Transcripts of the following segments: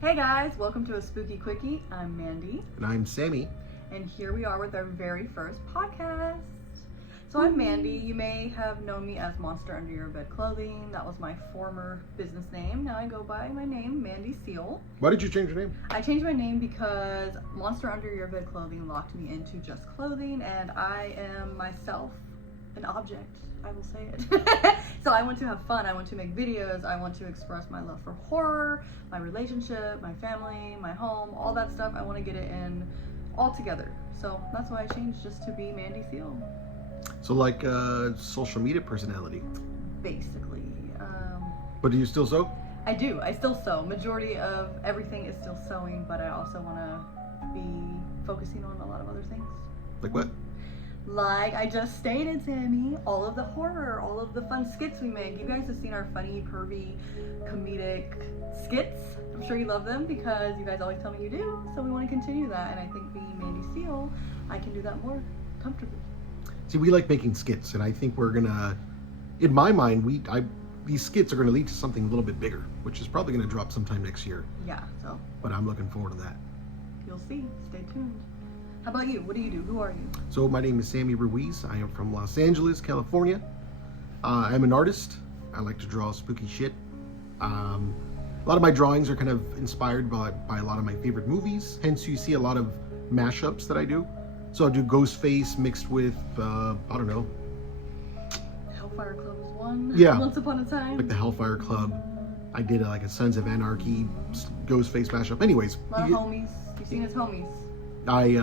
Hey guys, welcome to a spooky quickie. I'm Mandy. And I'm Sammy. And here we are with our very first podcast. So I'm Mandy. You may have known me as Monster Under Your Bed Clothing. That was my former business name. Now I go by my name, Mandy Seal. Why did you change your name? I changed my name because Monster Under Your Bed Clothing locked me into just clothing, and I am myself an object. I will say it. So I want to have fun. I want to make videos. I want to express my love for horror, my relationship, my family, my home, all that stuff. I want to get it in all together. So that's why I changed just to be Mandy Seal. So like a social media personality. Basically. But do you still sew? I do. I still sew. Majority of everything is still sewing, but I also want to be focusing on a lot of other things. Like what? Like I just stated, Sammy, all of the horror, all of the fun skits we make. You guys have seen our funny, pervy, comedic skits. I'm sure you love them because you guys always tell me you do. So we want to continue that. And I think being Mandy Seal, I can do that more comfortably. See, we like making skits, and I think we're gonna, in my mind, these skits are gonna lead to something a little bit bigger, which is probably gonna drop sometime next year. Yeah, so. But I'm looking forward to that. You'll see. Stay tuned. How about you? What do you do? Who are you? So my name is Sammy Ruiz. I am from Los Angeles, California. I'm an artist. I like to draw spooky shit. A lot of my drawings are kind of inspired by a lot of my favorite movies. Hence, you see a lot of mashups that I do. So I do Ghostface mixed with, I don't know. Hellfire Club is one. Yeah. Once Upon a Time. Like the Hellfire Club. I did like a Sons of Anarchy Ghostface mashup. Anyways. A lot of homies. You've seen his homies. I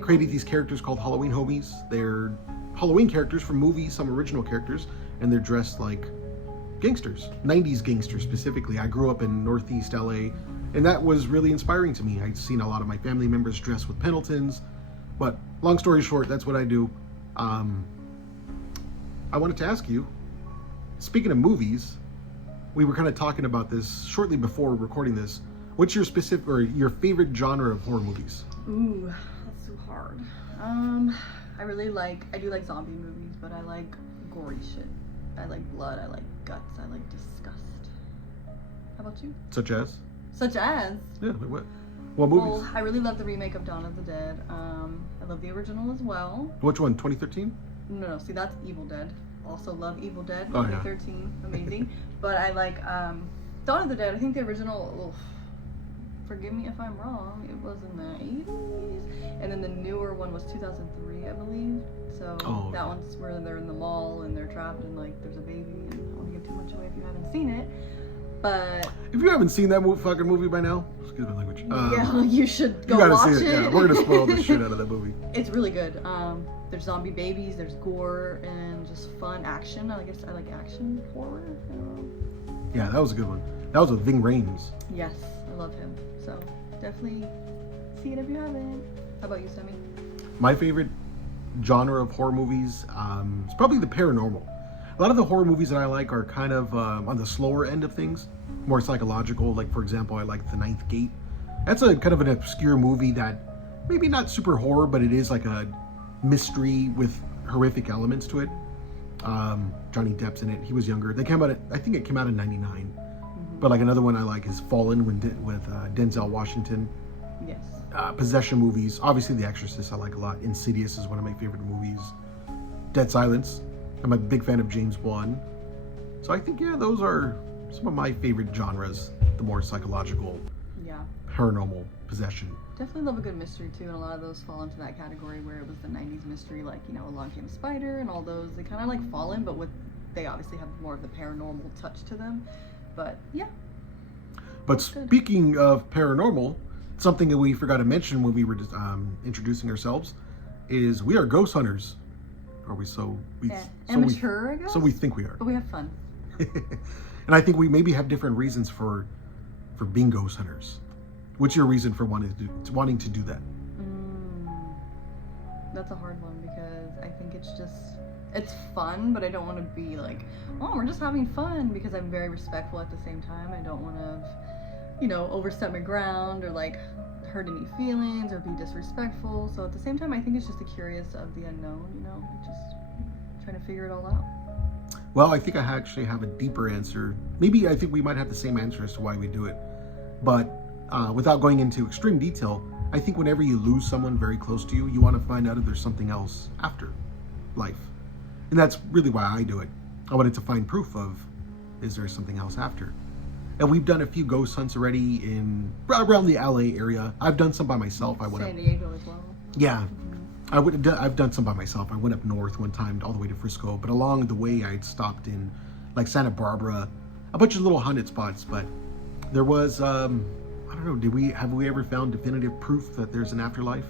created these characters called Halloween Homies. They're Halloween characters from movies, some original characters, and they're dressed like gangsters, 90s gangsters specifically. I grew up in Northeast LA, and that was really inspiring to me. I'd seen a lot of my family members dressed with Pendletons, but long story short, that's what I do. I wanted to ask you, speaking of movies, we were kind of talking about this shortly before recording this. What's your specific or your favorite genre of horror movies? Ooh, that's too hard. I do like zombie movies, but I like gory shit. I like blood, I like guts, I like disgust. How about you? Such as? Such as? Yeah, like what? What movies? Well, I really love the remake of Dawn of the Dead. I love the original as well. Which one, 2013? No, see, that's Evil Dead. Also love Evil Dead, Oh, yeah. 2013, amazing. But I like Dawn of the Dead. I think the original, forgive me if I'm wrong, it was in the 80s. And then the newer one was 2003, I believe. So that one's where they're in the mall and they're trapped and like there's a baby. And I don't want to give too much away if you haven't seen it. But if you haven't seen that fucking movie by now, excuse my language. Yeah, you should go you gotta watch see it. Yeah, we're gonna spoil the shit out of that movie. It's really good. There's zombie babies, there's gore, and just fun action. I guess I like action horror. Yeah, that was a good one. That was with Ving Rhames. Yes, I love him. So definitely see it if you haven't. How about you, Sammy? My favorite genre of horror movies is probably the paranormal. A lot of the horror movies that I like are kind of on the slower end of things, more psychological. Like, for example, I like The Ninth Gate. That's a kind of an obscure movie that maybe not super horror, but it is like a mystery with horrific elements to it. Johnny Depp's in it. He was younger. I think it came out in '99. Mm-hmm. But like another one I like is Fallen with Denzel Washington. Yes. Possession movies. Obviously, The Exorcist I like a lot. Insidious is one of my favorite movies. Dead Silence. I'm a big fan of James Wan. So I think, yeah, those are some of my favorite genres. The more psychological, paranormal, possession. Definitely love a good mystery too, and a lot of those fall into that category where it was the 90s mystery, like, Along Came a Spider and all those. They kind of like fall in, but they obviously have more of the paranormal touch to them. But yeah. But speaking of paranormal, something that we forgot to mention when we were introducing ourselves is we are ghost hunters. Are we amateur, I guess? So we think we are. But we have fun. And I think we maybe have different reasons for being ghost hunters. What's your reason for wanting to do that? That's a hard one because I think it's fun, but I don't want to be like, oh, we're just having fun, because I'm very respectful at the same time. I don't want to, overstep my ground or like hurt any feelings or be disrespectful. So at the same time, I think it's just the curious of the unknown, just trying to figure it all out. Well, I think I actually have a deeper answer. Maybe I think we might have the same answer as to why we do it. But without going into extreme detail, I think whenever you lose someone very close to you, you want to find out if there's something else after life. And that's really why I do it. I wanted to find proof of, is there something else after? And we've done a few ghost hunts already around the LA area. I've done some by myself. San Diego as well. Yeah. I've done some by myself. I went up north one time all the way to Frisco, but along the way I'd stopped in like Santa Barbara, a bunch of little haunted spots. But there was, I don't know, have we ever found definitive proof that there's an afterlife?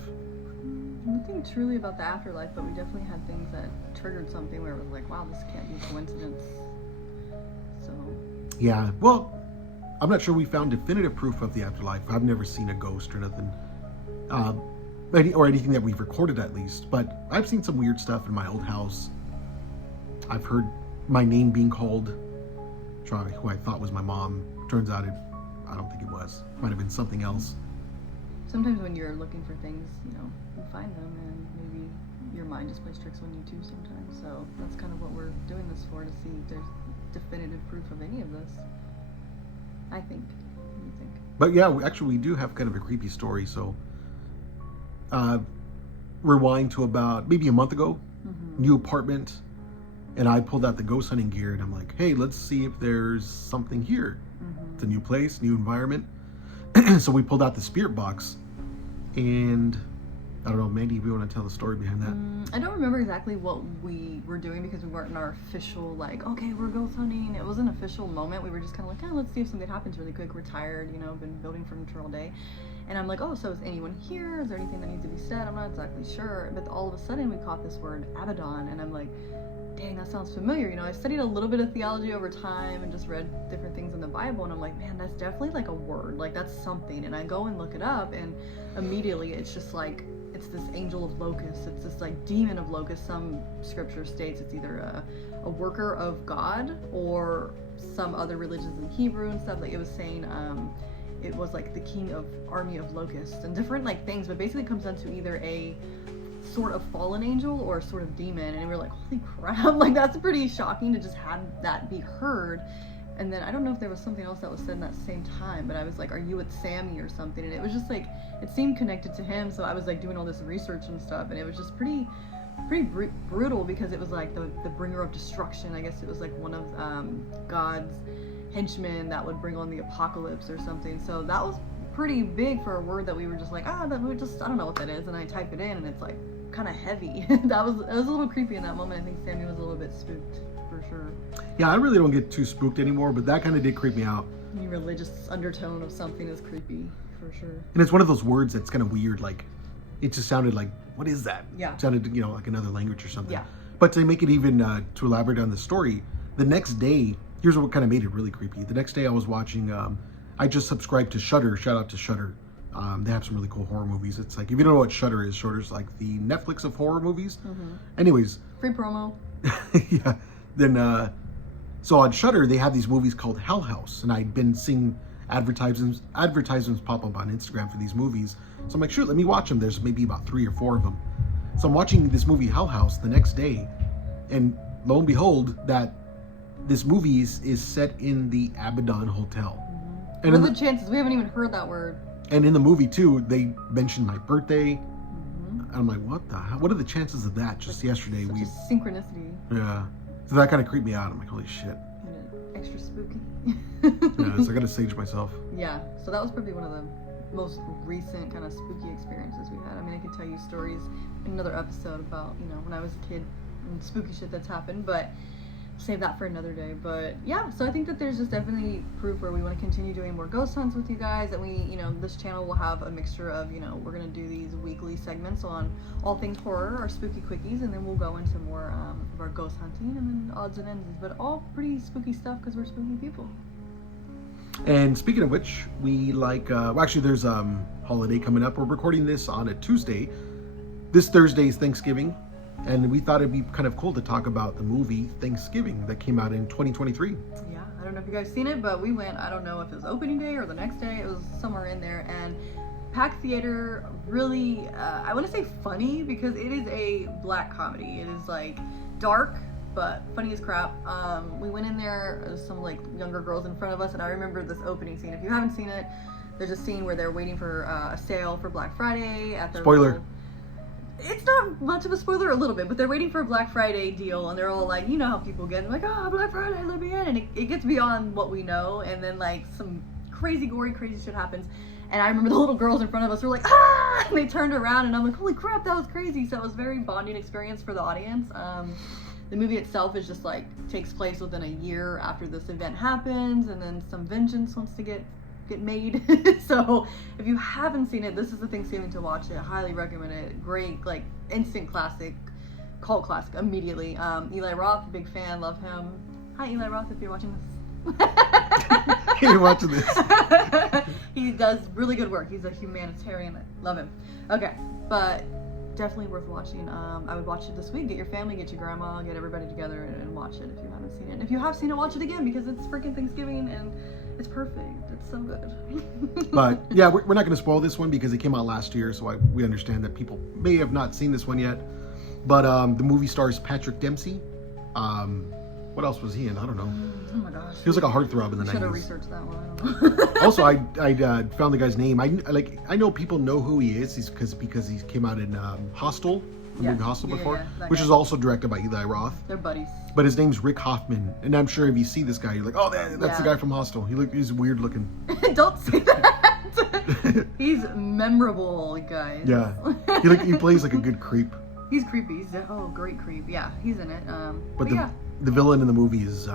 Nothing truly about the afterlife, but we definitely had things that triggered something where it was like, wow, this can't be a coincidence. So. Yeah, well, I'm not sure we found definitive proof of the afterlife. I've never seen a ghost or nothing. Or anything that we've recorded at least. But I've seen some weird stuff in my old house. I've heard my name being called, who I thought was my mom. Turns out I don't think it was. Might have been something else. Sometimes when you're looking for things, you find them, and maybe your mind just plays tricks on you too sometimes. So that's kind of what we're doing this for, to see if there's definitive proof of any of this. I think. What do you think? But yeah, actually we do have kind of a creepy story. So rewind to about maybe a month ago, new apartment, and I pulled out the ghost hunting gear, and I'm like, hey, let's see if there's something here. It's a new place, new environment. So we pulled out the spirit box, and I don't know, Mandy, we want to tell the story behind that? I don't remember exactly what we were doing because we weren't in our official, like, okay, we're ghost hunting. It was an official moment. We were just kind of like, let's see if something happens really quick. We're tired, been building furniture all day. And I'm like, oh, so is anyone here? Is there anything that needs to be said? I'm not exactly sure. But all of a sudden we caught this word, Abaddon, and I'm like, dang, that sounds familiar. I studied a little bit of theology over time and just read different things in the Bible, and I'm like, man, that's definitely like a word, like that's something. And I go and look it up, and immediately it's just like, it's this angel of locusts. It's this like demon of locusts. Some scripture states it's either a worker of God or some other religions in Hebrew and stuff. Like it was saying, it was like the king of army of locusts and different like things, but basically it comes down to either a sort of fallen angel or a sort of demon. And we're like, holy crap, like that's pretty shocking to just have that be heard. And then I don't know if there was something else that was said in that same time, but I was like, are you with Sammy or something? And it was just like, it seemed connected to him. So I was like doing all this research and stuff, and it was just pretty brutal because it was like the bringer of destruction. I guess it was like one of God's henchmen that would bring on the apocalypse or something. So that was pretty big for a word that we were just like, I don't know what that is. And I type it in, and it's like kind of heavy. It was a little creepy in that moment. I think Sammy was a little bit spooked for sure. Yeah, I really don't get too spooked anymore, but that kind of did creep me out. The religious undertone of something is creepy for sure. And it's one of those words that's kind of weird. Like, it just sounded like, what is that? Yeah. It sounded, like another language or something. Yeah. But to make it even, to elaborate on the story, the next day, here's what kind of made it really creepy. The next day I was watching, I just subscribed to Shudder. Shout out to Shudder. They have some really cool horror movies. It's like, if you don't know what Shudder is, Shudder's like the Netflix of horror movies. Anyways. Free promo. Yeah. Then, so on Shudder, they have these movies called Hell House. And I'd been seeing advertisements pop up on Instagram for these movies. So I'm like, sure, let me watch them. There's maybe about 3 or 4 of them. So I'm watching this movie Hell House the next day. And lo and behold, that this movie is set in the Abaddon Hotel. And what are the chances? We haven't even heard that word. And in the movie too, they mentioned my birthday. And I'm like, what the hell? What are the chances of that? Just yesterday, such a synchronicity. Yeah. So that kind of creeped me out. I'm like, holy shit. Extra spooky. Yeah, so I gotta sage myself. Yeah. So that was probably one of the most recent kind of spooky experiences we had. I mean, I could tell you stories in another episode about, when I was a kid and spooky shit that's happened, but save that for another day. But yeah, so I think that there's just definitely proof where we want to continue doing more ghost hunts with you guys, and we, this channel will have a mixture of, we're gonna do these weekly segments on all things horror, our spooky quickies, and then we'll go into more of our ghost hunting and then odds and ends, but all pretty spooky stuff because we're spooky people. And speaking of which, we actually there's holiday coming up. We're recording this on a Tuesday. This Thursday is Thanksgiving. And we thought it'd be kind of cool to talk about the movie Thanksgiving that came out in 2023. Yeah, I don't know if you guys seen it, but we went, I don't know if it was opening day or the next day, it was somewhere in there, and packed theater, really, I want to say funny, because it is a black comedy. It is like dark, but funny as crap. We went in there, some like younger girls in front of us, and I remember this opening scene. If you haven't seen it, there's a scene where they're waiting for a sale for Black Friday at their Spoiler. It's not much of a spoiler, a little bit, but they're waiting for a Black Friday deal, and they're all like, you know how people get, like, oh, Black Friday, let me in, and it gets beyond what we know, and then like some crazy shit happens, and I remember the little girls in front of us were like, ah, and they turned around, and I'm like, holy crap, that was crazy. So it was a very bonding experience for the audience. The movie itself is just like takes place within a year after this event happens, and then some vengeance wants to get made. So if you haven't seen it, this is the Thanksgiving to watch it. Highly recommend it. Great, like instant classic, cult classic immediately. Eli Roth, big fan, love him. Hi Eli Roth, if you're watching this. You're watching this. He does really good work. He's a humanitarian. Love him. Okay, but definitely worth watching. I would watch it this week. Get your family, get your grandma, get everybody together and watch it if you haven't seen it. And if you have seen it, watch it again because it's freaking Thanksgiving and it's perfect. It's so good. But yeah, we're not going to spoil this one because it came out last year, so we understand that people may have not seen this one yet. But the movie stars Patrick Dempsey. What else was he in? I don't know. Oh my gosh. He was like a heartthrob in the 90s. Should have researched that one. I don't know. Also, I found the guy's name. I know people know who he is. He's because he came out in Hostel, the movie Hostel before, which is also directed by Eli Roth. They're buddies. But his name's Rick Hoffman, and I'm sure if you see this guy, you're like, oh, that's the guy from Hostel. He's weird looking. Don't say that. He's memorable, guys. Yeah, he plays like a good creep. He's creepy. He's great creep. Yeah, he's in it. But the villain in the movie is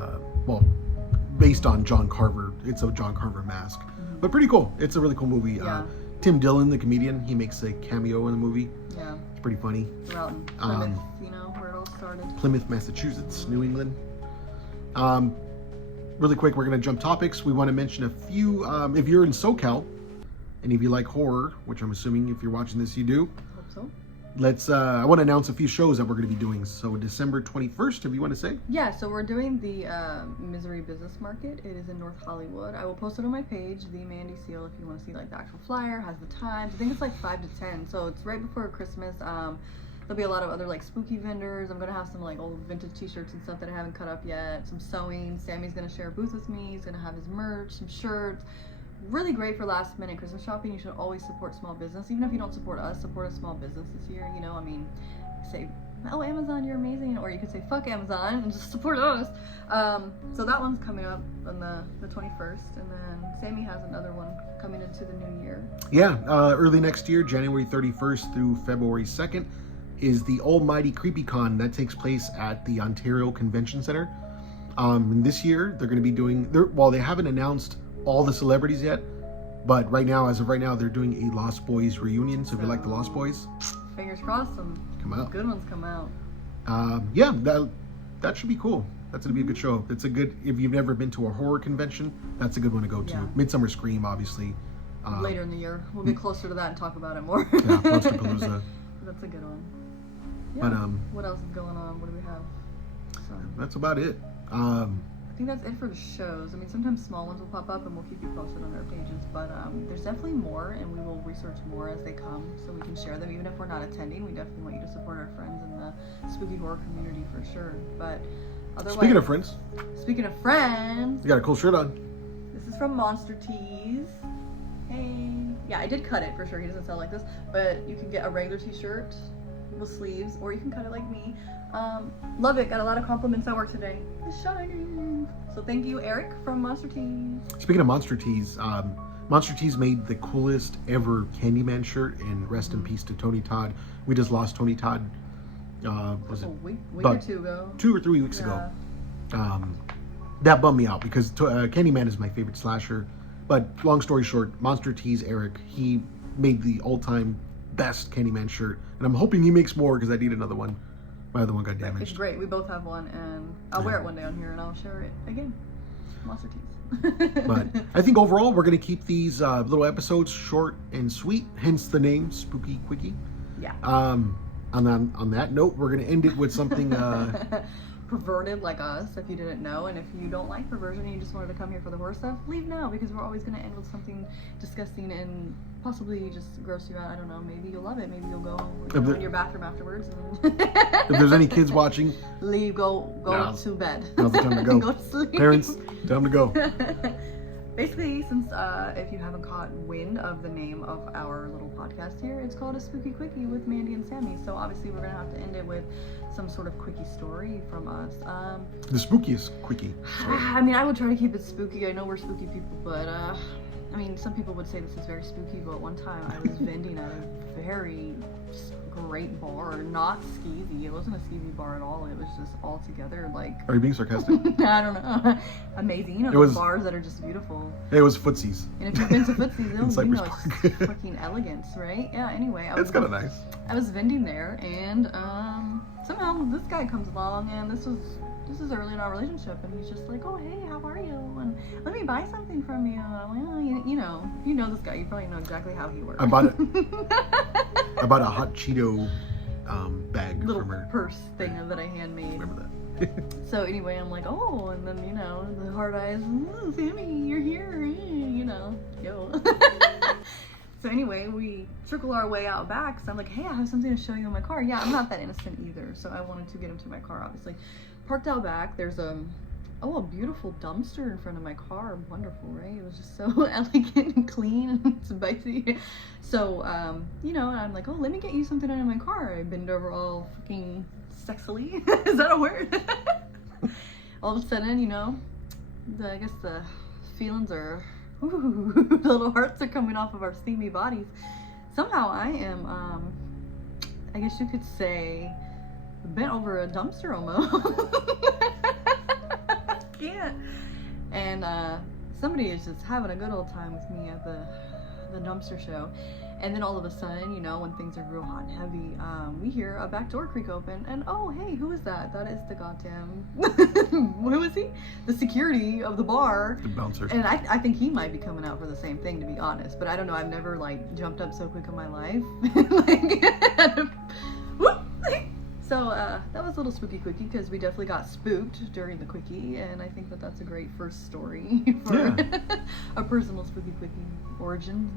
based on John Carver. It's a John Carver mask, but pretty cool. It's a really cool movie. Yeah. Tim Dillon, the comedian, he makes a cameo in the movie. Yeah. It's pretty funny. Throughout Plymouth, where it all started. Plymouth, Massachusetts, New England. Really quick, we're going to jump topics. We want to mention a few. If you're in SoCal, and if you like horror, which I'm assuming if you're watching this you do. Hope so. I want to announce a few shows that we're going to be doing. So December 21st, if you want to say. Yeah, so we're doing the Misery Business Market. It is in North Hollywood. I will post it on my page, the Mandy Seal, if you want to see like the actual flyer, has the times. I think it's like 5 to 10, so it's right before Christmas. There'll be a lot of other like spooky vendors. I'm gonna have some like old vintage t-shirts and stuff that I haven't cut up yet. Some sewing. Sammy's gonna share a booth with me. He's gonna have his merch, some shirts. Really great for last minute Christmas shopping. You should always support small business. Even if you don't support us, support a small business this year. You know, I mean, say, oh, Amazon, you're amazing. Or you could say, fuck Amazon and just support us. So that one's coming up on the 21st. And then Sammy has another one coming into the new year. Yeah, early next year, January 31st through February 2nd, is the Almighty CreepyCon that takes place at the Ontario Convention Center. And this year, they're going to be doing, they haven't announced all the celebrities yet, but as of right now, they're doing a Lost Boys reunion. So if you like the Lost Boys, fingers crossed, some good ones come out. Yeah, that should be cool. That's going to be a good show. It's a good, if you've never been to a horror convention, that's a good one to go to. Yeah. Midsummer Scream, obviously. Later in the year. We'll get closer to that and talk about it more. Yeah, Monsterpalooza. That's a good one. Yeah. But, what else is going on? What do we have? So, that's about it. I think that's it for the shows. I mean, sometimes small ones will pop up and we'll keep you posted on our pages, but there's definitely more, and we will research more as they come so we can share them. Even if we're not attending, we definitely want you to support our friends in the spooky horror community for sure. But otherwise, speaking of friends, you got a cool shirt on. This is from Monster Tees. Hey, yeah, I did cut it for sure. He doesn't sound like this, but you can get a regular t-shirt with sleeves, or you can cut it like me. Love it. Got a lot of compliments at work today. It's shining. So thank you, Eric from Monster Tees. Speaking of Monster Tees, Monster Tees made the coolest ever Candyman shirt, and rest in peace to Tony Todd. We just lost Tony Todd. Was it a week or two ago? 2 or 3 weeks ago. That bummed me out because Candyman is my favorite slasher. But long story short, Monster Tees Eric, he made the all-time best Candyman shirt, and I'm hoping he makes more because I need another one. My other one got damaged. It's great. We both have one, and I'll wear it one day on here, and I'll share it again. Monster Tees. But I think overall, we're going to keep these little episodes short and sweet, hence the name Spooky Quickie. Yeah. On that note, we're going to end it with something perverted like us, if you didn't know. And if you don't like perversion and you just wanted to come here for the horror stuff, leave now, because we're always going to end with something disgusting and possibly just gross you out. I don't know. Maybe you'll love it. Maybe you'll go in your bathroom afterwards. And if there's any kids watching, leave. Go to bed. Now's the time to go. Go to sleep. Parents, time to go. basically, since if you haven't caught wind of the name of our little podcast here, it's called A Spooky Quickie with Mandy and Sammy. So obviously we're gonna have to end it with some sort of quickie story from us. The spookiest quickie. I mean, I would try to keep it spooky. I know we're spooky people, but I mean, some people would say this is very spooky, but one time I was vending at a very great bar, not skeezy. It wasn't a skeezy bar at all. It was just all together like. Are you being sarcastic? I don't know. Amazing. You know, those bars that are just beautiful. It was Footsie's. And if you've been to Footsie's, you know Park. it's fucking elegance, right? Yeah. Anyway, It's kind of nice. I was vending there, and somehow this guy comes along, and this is early in our relationship, and he's just like, oh, hey, how are you? And let me buy something from you. And I'm like, oh, you know, if you know this guy, you probably know exactly how he works. I bought a hot Cheeto bag little from her. purse thing that I handmade. Remember that. So anyway, I'm like, oh, and then, you know, the hard eyes, oh, Sammy, you're here, you know, yo. So anyway, we trickle our way out back. So I'm like, hey, I have something to show you in my car. Yeah, I'm not that innocent either. So I wanted to get him to my car, obviously. Parked out back, there's a beautiful dumpster in front of my car. Wonderful, right? It was just so elegant and clean and spicy. So, you know, I'm like, oh, let me get you something out of my car. I bend over all fucking sexily. Is that a word? All of a sudden, you know, I guess the feelings are, ooh, the little hearts are coming off of our steamy bodies. Somehow I am, I guess you could say, bent over a dumpster almost. Can't. And somebody is just having a good old time with me at the dumpster show. And then all of a sudden, you know, when things are real hot and heavy, we hear a back door creak open, and oh, hey, who is that? That is the goddamn, who is he? The security of the bar. The bouncer. And I think he might be coming out for the same thing, to be honest. But I don't know, I've never, like, jumped up so quick in my life. Like, whoop! So that was a little spooky quickie, because we definitely got spooked during the quickie, and I think that that's a great first story for a personal spooky quickie origin.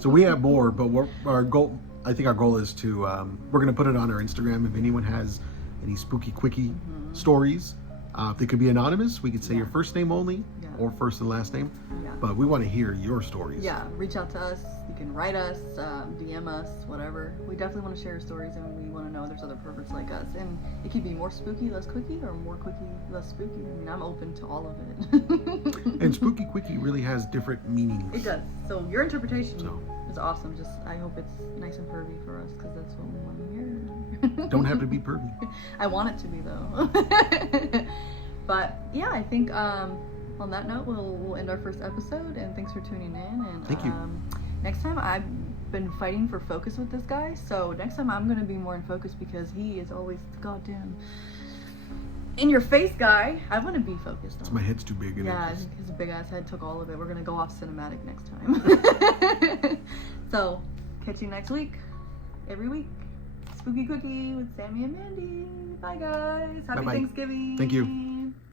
So we have more, but our goal, I think our goal is to, we're going to put it on our Instagram. If anyone has any spooky quickie stories, they could be anonymous. We could say your first name only or first and last name, but we want to hear your stories. Yeah, reach out to us. You can write us, DM us, whatever. We definitely want to share stories, and we want to know there's other perverts like us. And it could be more spooky, less quickie, or more quickie, less spooky. I mean, I'm open to all of it. And spooky quickie really has different meanings. It does. So your interpretation is awesome. Just, I hope it's nice and pervy for us, because that's what we want to hear. Don't have to be pervy. I want it to be, though. But yeah, I think on that note, we'll end our first episode, and thanks for tuning in. And thank you. Next time, I've been fighting for focus with this guy, so next time I'm gonna be more in focus, because he is always the goddamn in your face guy. I want to be focused on. My head's too big. Yeah, his big ass head took all of it. We're gonna go off cinematic next time. So catch you next week. Every week, Spooky Quickie with Sammy and Mandy. Bye guys. Happy Bye-bye. Thanksgiving. Thank you.